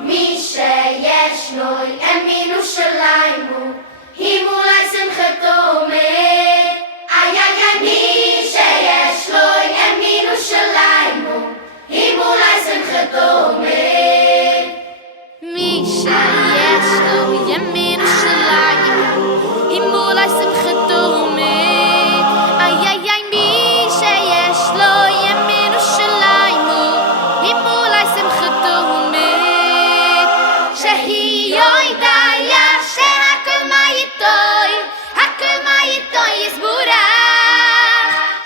מי שיש לו ימינו שלנו, אם אולי שמחתו מת. איי איי איי, מי שיש לו ימינו שלנו, אם אולי שמחתו מת. מי שיש לו ימינו שלנו, אם אולי שמחתו מת. איי איי איי, מי שיש לו ימינו שלנו, אם אולי שמחתו מת. שהיא יודע שהכל מה איתוי, הכל מה איתוי יסבורך.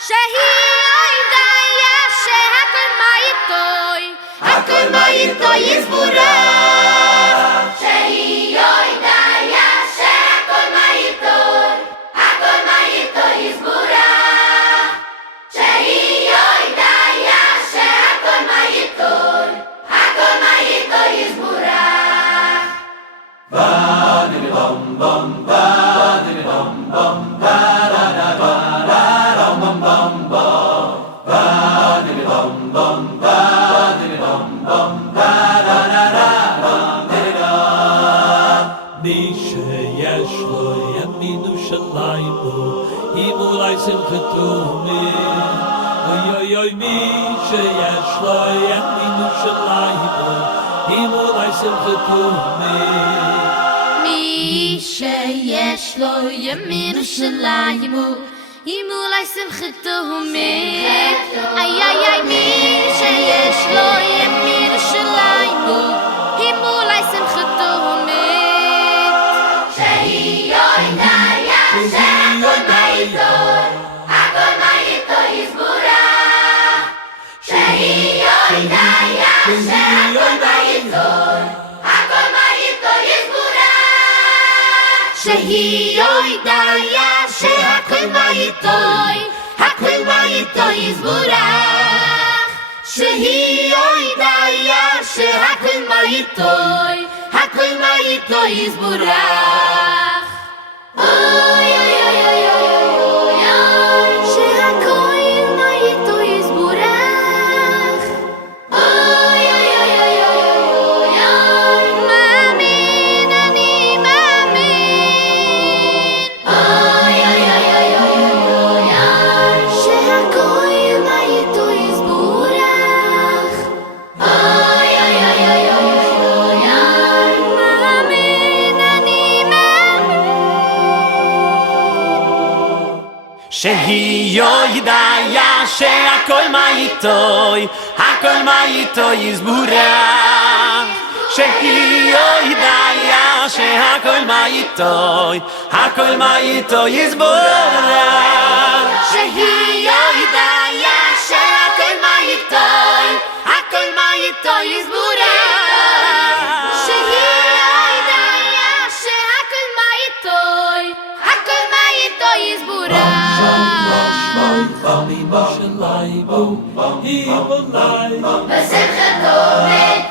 שהיא יודע שהכל מה איתוי, הכל מה איתוי יסבורך. שהיא יודע שהכל מה איתוי, הכל מה איתוי יסבורך. שהיא יודע שהכל מה איתוי, הכל מה איתוי יסבורך. מי שיש לו ימינו שלנו, אם אולי שמחתו מת. אוי אוי אוי, מי שיש לו ימינו שלנו, אם אולי שמחתו מת. מי שיש לו ימינו שלנו, אם אולי שמחתו מת. איי איי איי, מי שיש לו ימינו שלנו, אם אולי שמחתו מת. שהיא יודע שהכל מה איתוי, הכל מה איתוי יסבורך. שהיא יודע שהכל מה איתוי, הכל מה איתוי יסבורך. שהיא יודע שהכל מה איתוי, הכל מה איתוי יסבורך. שהיא יודע שהכל מה איתוי, הכל מה איתוי יסבורך. אוי אוי אוי אוי אוי אוי, שהכל מה איתוי יסבורך. אוי אוי אוי אוי אוי אוי, מאמין אני מאמין. אוי אוי אוי אוי אוי אוי, שהכל מה איתוי יסבורך. אוי אוי אוי אוי אוי אוי, מאמין אני מאמין. שהיא יודע שהכל מה איתוי, הכל מה איתוי יסבורך. שהיא יודע שהכל מה איתוי, הכל מה איתוי יסבורך. שהיא יודע שהכל מה איתוי, הכל מה איתוי יסבורך. שהיא יודע שהכל מה איתוי, הכל מה איתוי יסבורך. ימינו שלנו, אם אולי בשמחתו מת.